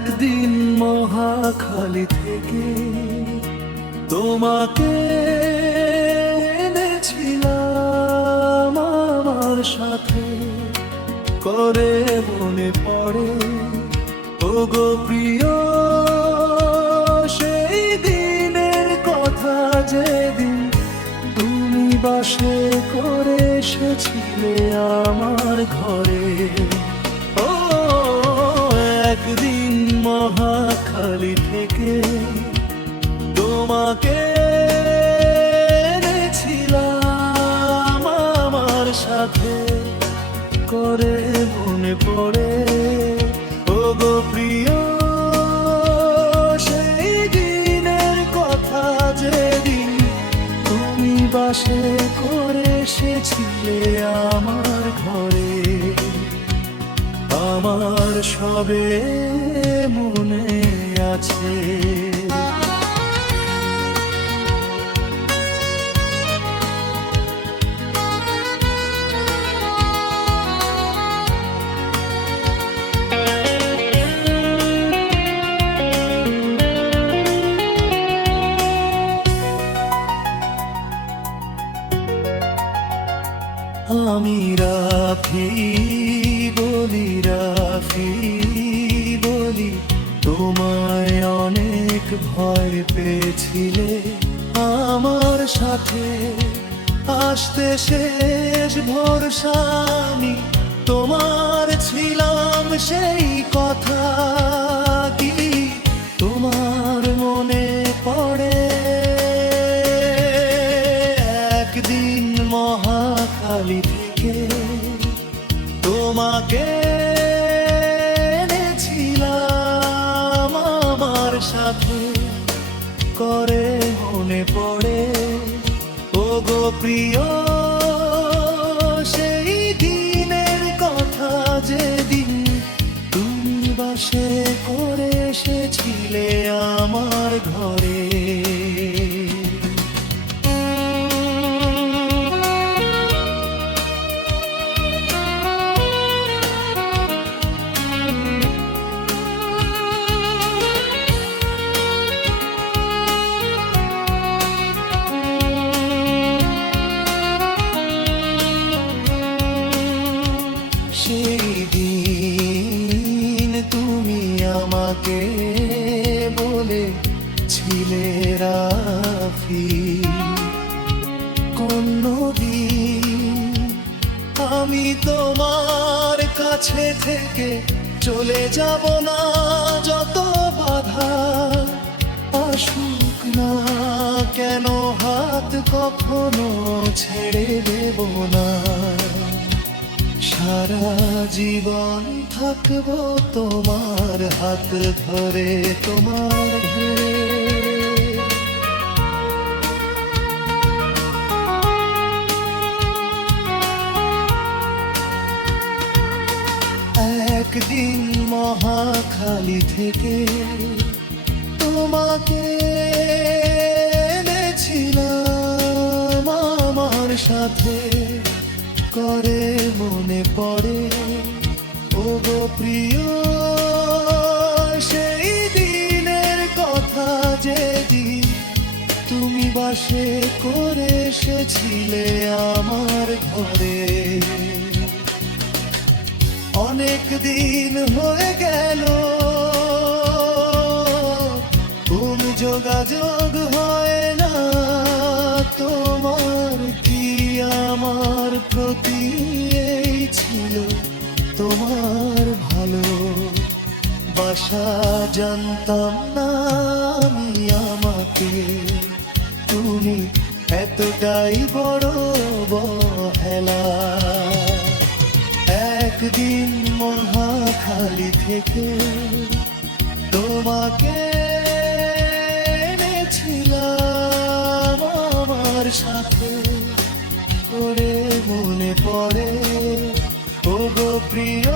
একদিন মহাখালী থেকে তোমাকে এনেছিলাম আমার সাথে করে, মনে পড়ে ওগো প্রিয় সেই দিনের কথা, যেদিন তুমি বাসে করে এসেছিলে আমার ঘরে। ও একদিন মহাখালী থেকে তোমাকে এনেছিলাম আমার সাথে করে, মনে পড়ে ওগো প্রিয় সেই দিনের কথা, যেদিন তুমি বাসে করে এসেছিলে আমার ঘরে। আমার সবে মনে আছে। আমি রাফি বলি, রাফি বলি, তোমায় অনেক ভয় পেয়েছিলে আমার সাথে আসতে, শেষ ভরসা আমি তোমার ছিলাম, সেই কথা কি তোমার মনে পড়ে? একদিন মহাখালী থেকে তোমাকে এনেছিলাম আমার সাথে করে, মনে পড়ে ওগো প্রিয় সেই দিনের কথা, যেদিন তুমি বাসে করে এসেছিলে আমার ঘরে। সেই দিন তুমি আমাকে বলেছিলে রাফি, কোনদিন আমি তোমার কাছে থেকে চলে যাব না, যত বাধা আসুক না কেন হাত কখনো ছেড়ে দেব না। সারা জীবন থাকবো তোমার হাত ধরে, তোমার ঘিরে। একদিন মহাখালী থেকে তোমাকে এনেছিলাম আমার সাথে করে, মনে পড়ে ওগো প্রিয় সেই দিনের কথা, যেদিন তুমি বাসে করে এসেছিলে আমার ঘরে। অনেক দিন হয়ে গেল কোন যোগাযোগ হয় না, তোমার কি আমার প্রতি এই ছিল তোমার ভালো বাসা? জানতাম না আমি আমাকে তুমি এতটাই বড় বহেলা। একদিন মহাখালী থেকে তোমাকে এনেছিলাম আমার সাথে করে, মনে পড়ে ওগো প্রিয়